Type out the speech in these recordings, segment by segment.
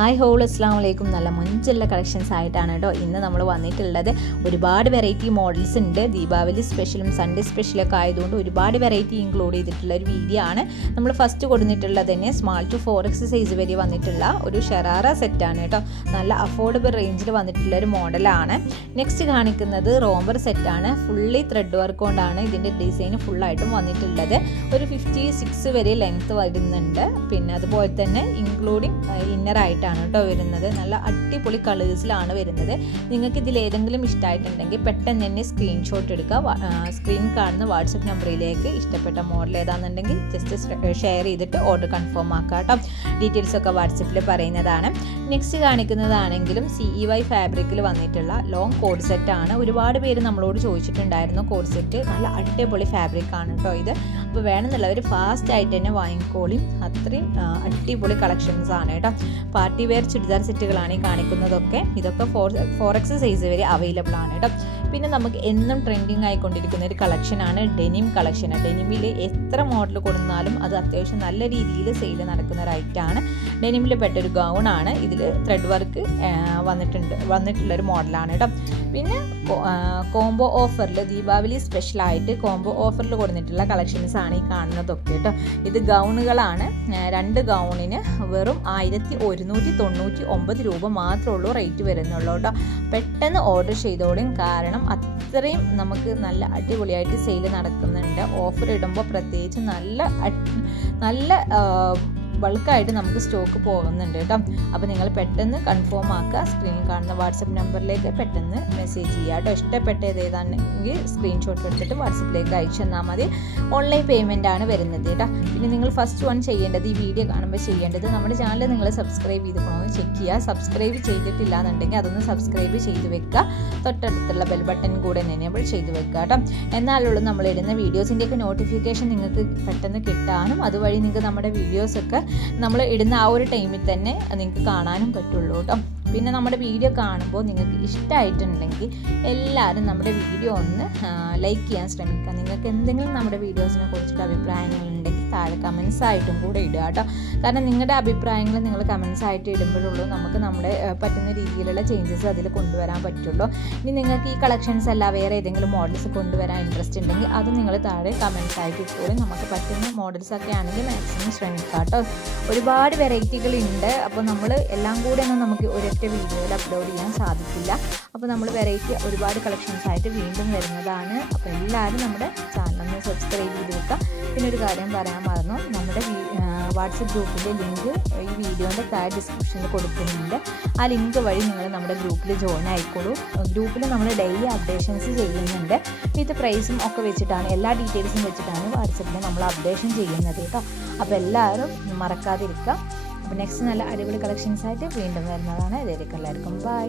Hi whole അസ്സാം വലൈക്കും. നല്ല മുഞ്ചുള്ള കളക്ഷൻസ് ആയിട്ടാണ് കേട്ടോ ഇന്ന് നമ്മൾ വന്നിട്ടുള്ളത്. ഒരുപാട് വെറൈറ്റി മോഡൽസ് ഉണ്ട്. ദീപാവലി സ്പെഷ്യലും സൺഡേ സ്പെഷ്യലൊക്കെ ആയതുകൊണ്ട് ഒരുപാട് വെറൈറ്റി ഇൻക്ലൂഡ് ചെയ്തിട്ടുള്ള ഒരു വീഡിയോ ആണ്. നമ്മൾ ഫസ്റ്റ് കൊടുത്തിട്ടുള്ളത് തന്നെ സ്മാൾ ടു 4X സൈസ് വരെ വന്നിട്ടുള്ള ഒരു ഷറാറ സെറ്റാണ് കേട്ടോ. നല്ല അഫോർഡബിൾ റേഞ്ചിൽ വന്നിട്ടുള്ള ഒരു മോഡലാണ്. നെക്സ്റ്റ് കാണിക്കുന്നത് റോംബർ സെറ്റാണ്. ഫുള്ളി ത്രെഡ് വർക്ക് കൊണ്ടാണ് ഇതിൻ്റെ ഡിസൈൻ ഫുള്ളായിട്ടും വന്നിട്ടുള്ളത്. ഒരു 56 വരെ ലെങ്ത്ത് വരുന്നുണ്ട്. പിന്നെ അതുപോലെ തന്നെ ഇൻക്ലൂഡിങ് ഇന്നറായിട്ട് ട്ടോ വരുന്നത്. നല്ല അടിപൊളി കളേഴ്സിലാണ് വരുന്നത്. നിങ്ങൾക്ക് ഇതിൽ ഏതെങ്കിലും ഇഷ്ടമായിട്ടുണ്ടെങ്കിൽ പെട്ടെന്ന് തന്നെ സ്ക്രീൻഷോട്ട് എടുക്കുക. സ്ക്രീൻ കാണുന്ന വാട്സപ്പ് നമ്പറിലേക്ക് ഇഷ്ടപ്പെട്ട മോഡൽ ഏതാണെന്നുണ്ടെങ്കിൽ ജസ്റ്റ് ഷെയർ ചെയ്തിട്ട് ഓർഡർ കൺഫേം ആക്കുക കേട്ടോ. ഡീറ്റെയിൽസ് ഒക്കെ വാട്സപ്പിൽ പറയുന്നതാണ്. നെക്സ്റ്റ് കാണിക്കുന്നതാണെങ്കിലും CEY ഫാബ്രിക്കിൽ വന്നിട്ടുള്ള ലോങ് കോഡ് സെറ്റാണ്. ഒരുപാട് പേര് നമ്മളോട് ചോദിച്ചിട്ടുണ്ടായിരുന്നു കോഡ് സെറ്റ്. നല്ല അടിപൊളി ഫാബ്രിക് ആണ് കേട്ടോ ഇത്. അപ്പോൾ വേണമെന്നുള്ളവർ ഫാസ്റ്റ് ആയിട്ട് തന്നെ വാങ്ങിക്കോളിയും. അത്രയും അടിപൊളി കളക്ഷൻസ് ആണ് കേട്ടോ. പാർട്ടി വെയർ ചുരിദാർ സെറ്റുകളാണ് ഈ കാണിക്കുന്നതൊക്കെ. ഇതൊക്കെ 4X സൈസ് വരെ അവൈലബിൾ ആണ് കേട്ടോ. പിന്നെ നമുക്ക് എന്നും ട്രെൻഡിങ് ആയിക്കൊണ്ടിരിക്കുന്ന ഒരു കളക്ഷനാണ് ഡെനിം കളക്ഷൻ. ഡെനിമിൽ എത്ര മോഡൽ കൊടുത്താലും അത് അത്യാവശ്യം നല്ല രീതിയിൽ സെയിൽ നടക്കുന്ന ഒരു ഐറ്റമാണ്. ഡെനിമിൽ പെട്ടൊരു ഗൗണാണ്. ഇതിൽ ത്രെഡ് വർക്ക് വന്നിട്ടുള്ളൊരു മോഡലാണ് കേട്ടോ. പിന്നെ കോംബോ ഓഫറിൽ ദീപാവലി സ്പെഷ്യലായിട്ട് കോംബോ ഓഫറിൽ കൊടുത്തിട്ടുള്ള കളക്ഷൻസ് ആണ് ഈ കാണുന്നതൊക്കെ കേട്ടോ. ഇത് ഗൗണുകളാണ്. 2 ഗൗണിന് വെറും 1199 രൂപ മാത്രമേ ഉള്ളൂ റേറ്റ് വരുന്നുള്ളൂ കേട്ടോ. പെട്ടെന്ന് ഓർഡർ ചെയ്തോളും. കാരണം അത്രയും നമുക്ക് നല്ല അടിപൊളിയായിട്ട് സെയിൽ നടക്കുന്നുണ്ട്. ഓഫർ ഇടുമ്പോൾ പ്രത്യേകിച്ച് നല്ല ബൾക്കായിട്ട് നമുക്ക് സ്റ്റോക്ക് പോകുന്നുണ്ട് കേട്ടോ. അപ്പോൾ നിങ്ങൾ പെട്ടെന്ന് കൺഫേം ആക്കുക. സ്ക്രീനിൽ കാണുന്ന വാട്സപ്പ് നമ്പറിലേക്ക് പെട്ടെന്ന് മെസ്സേജ് ചെയ്യുക കേട്ടോ. ഇഷ്ടപ്പെട്ടത് ഏതാണെങ്കിൽ സ്ക്രീൻഷോട്ട് എടുത്തിട്ട് വാട്സപ്പിലേക്ക് അയച്ചു തന്നാൽ മതി. ഓൺലൈൻ പേയ്മെൻ്റ് ആണ് വരുന്നത് കേട്ടോ. പിന്നെ നിങ്ങൾ ഫസ്റ്റ് വൺ ചെയ്യേണ്ടത്, ഈ വീഡിയോ കാണുമ്പോൾ ചെയ്യേണ്ടത്, നമ്മുടെ ചാനൽ നിങ്ങൾ സബ്സ്ക്രൈബ് ചെയ്തിക്കണമെന്ന് ചെക്ക് ചെയ്യുക. സബ്സ്ക്രൈബ് ചെയ്തിട്ടില്ല എന്നുണ്ടെങ്കിൽ അതൊന്ന് സബ്സ്ക്രൈബ് ചെയ്ത് വെക്കുക. തൊട്ടടുത്തുള്ള ബെൽ ബട്ടൺ കൂടെ എനേബിൾ ചെയ്ത് വെക്കുക കേട്ടോ. എന്നാലുള്ളൂ നമ്മൾ ഇടുന്ന വീഡിയോസിൻ്റെയൊക്കെ നോട്ടിഫിക്കേഷൻ നിങ്ങൾക്ക് പെട്ടെന്ന് കിട്ടാനും അതുവഴി നിങ്ങൾക്ക് നമ്മുടെ വീഡിയോസൊക്കെ നമ്മൾ ഇടുന്ന ആ ഒരു ടൈമിൽ തന്നെ നിങ്ങൾക്ക് കാണാനും പറ്റുള്ളൂ കേട്ടോ. പിന്നെ നമ്മുടെ വീഡിയോ കാണുമ്പോൾ നിങ്ങൾക്ക് ഇഷ്ടമായിട്ടുണ്ടെങ്കിൽ എല്ലാവരും നമ്മുടെ വീഡിയോ ഒന്ന് ലൈക്ക് ചെയ്യാൻ ശ്രമിക്കുക. നിങ്ങൾക്ക് എന്തെങ്കിലും നമ്മുടെ വീഡിയോസിനെ കുറിച്ചിട്ട് അഭിപ്രായങ്ങളുണ്ടെങ്കിൽ താഴെ കമൻസ് ആയിട്ടും കൂടെ ഇടുക കേട്ടോ. കാരണം നിങ്ങളുടെ അഭിപ്രായങ്ങൾ നിങ്ങൾ കമൻസ് ആയിട്ട് ഇടുമ്പോഴുള്ളൂ നമുക്ക് നമ്മുടെ പറ്റുന്ന രീതിയിലുള്ള ചേഞ്ചസ് അതിൽ കൊണ്ടുവരാൻ പറ്റുള്ളൂ. ഇനി നിങ്ങൾക്ക് ഈ കളക്ഷൻസ് അല്ല വേറെ ഏതെങ്കിലും മോഡൽസ് കൊണ്ടുവരാൻ ഇൻട്രസ്റ്റ് ഉണ്ടെങ്കിൽ അത് നിങ്ങൾ താഴെ കമൻസ് ആയിട്ട് ഇട്ടോളും. നമുക്ക് പറ്റുന്ന മോഡൽസൊക്കെ ആണെങ്കിൽ മാക്സിമം ശ്രമിക്കാം കേട്ടോ. ഒരുപാട് വെറൈറ്റികളുണ്ട്. അപ്പോൾ നമ്മൾ എല്ലാം കൂടെ ഒന്നും നമുക്ക് ഒരൊറ്റ വീഡിയോയിൽ അപ്ലോഡ് ചെയ്യാൻ സാധിക്കില്ല. അപ്പോൾ നമ്മൾ വെറൈറ്റി ഒരുപാട് കളക്ഷൻസ് ആയിട്ട് വീണ്ടും വരുന്നതാണ്. അപ്പോൾ എല്ലാവരും നമ്മുടെ ചാനലൊന്ന് സബ്സ്ക്രൈബ് ചെയ്ത് വെക്കുക. പിന്നെ ഒരു കാര്യം പറയാൻ മറന്നു, നമ്മുടെ വാട്സപ്പ് ഗ്രൂപ്പിൻ്റെ ലിങ്ക് ഈ വീഡിയോൻ്റെ താഴെ ഡിസ്ക്രിപ്ഷനിൽ കൊടുക്കുന്നുണ്ട്. ആ ലിങ്ക് വഴി നിങ്ങൾ നമ്മുടെ ഗ്രൂപ്പിൽ ജോയിൻ ആയിക്കോളൂ. ഗ്രൂപ്പിൽ നമ്മൾ ഡെയിലി അപ്ഡേഷൻസ് ചെയ്യുന്നുണ്ട്. വിത്ത് പ്രൈസും ഒക്കെ വെച്ചിട്ടാണ്, എല്ലാ ഡീറ്റെയിൽസും വെച്ചിട്ടാണ് വാട്സപ്പിൽ നമ്മൾ അപ്ഡേഷൻ ചെയ്യുന്നത് കേട്ടോ. അപ്പോൾ എല്ലാവരും മറക്കാതിരിക്കുക. അപ്പോൾ നെക്സ്റ്റ് നല്ല അടിപൊളി കളക്ഷൻസ് ആയിട്ട് വീണ്ടും വരുന്നതാണ്. ഇതായിരിക്കും. എല്ലാവർക്കും ബൈ.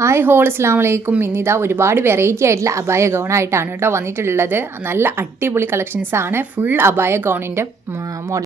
ഹായ് ഹോൾ അസ്സലാമു അലൈക്കും. ഇന്നിതാ ഒരുപാട് വെറൈറ്റി ആയിട്ടുള്ള അബായ ഗൗണായിട്ടാണ് കേട്ടോ വന്നിട്ടുള്ളത്. നല്ല അടിപൊളി കളക്ഷൻസ് ആണ്. Full അബായ ഗൗണിൻ്റെ model